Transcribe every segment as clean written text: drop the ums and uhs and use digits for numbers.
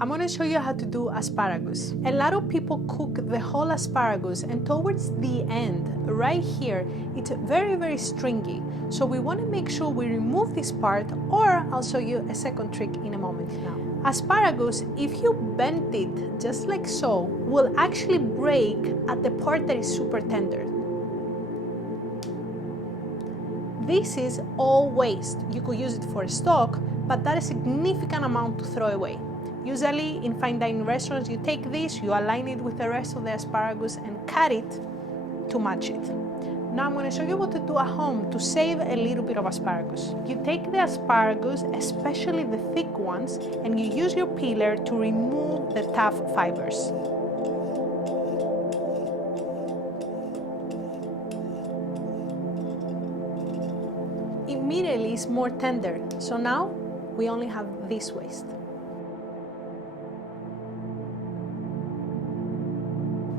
I'm going to show you how to do asparagus. A lot of people cook the whole asparagus, and towards the end, right here, it's very stringy. So we want to make sure we remove this part, or I'll show you a second trick in a moment now. Asparagus, if you bend it just like so, will actually break at the part that is super tender. This is all waste. You could use it for stock, but that is a significant amount to throw away. Usually in fine dining restaurants, you take this, you align it with the rest of the asparagus and cut it to match it. Now I'm going to show you what to do at home to save a little bit of asparagus. You take the asparagus, especially the thick ones, and you use your peeler to remove the tough fibers. Immediately it's more tender, so now we only have this waste.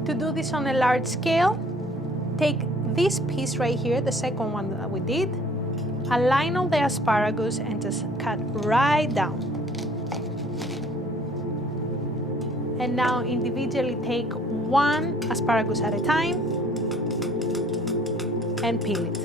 To do this on a large scale, take this piece right here, the second one that we did, align all the asparagus and just cut right down. And now individually take one asparagus at a time and peel it.